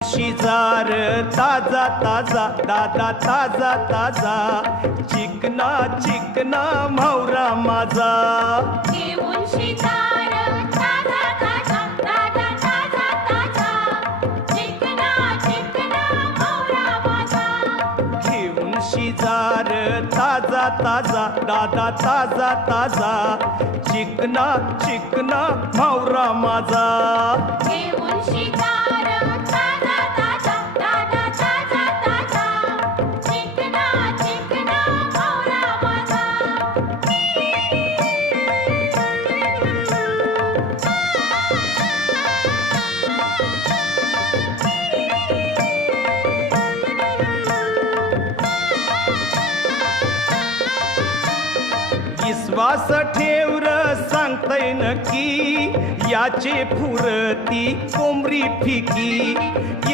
शिजार ताजा ताजा दादा ताजा ताजा चिकना चिकना म्हावरा माझा घेऊन शिजार ताजा ताजा दादा ताजा ताजा चिकना चिकना म्हावरा माझा घेऊन शिजार ताजा ताजा दादा ताजा ताजा चिकना चिकना म्हावरा माझा घेऊन शिजार ताजा ताजा दादा ताजा ताजा चिकना चिकना म्हावरा माझा विश्वास ठेव र सांगतय नक्की याचे फुरती कोंबरी फिकी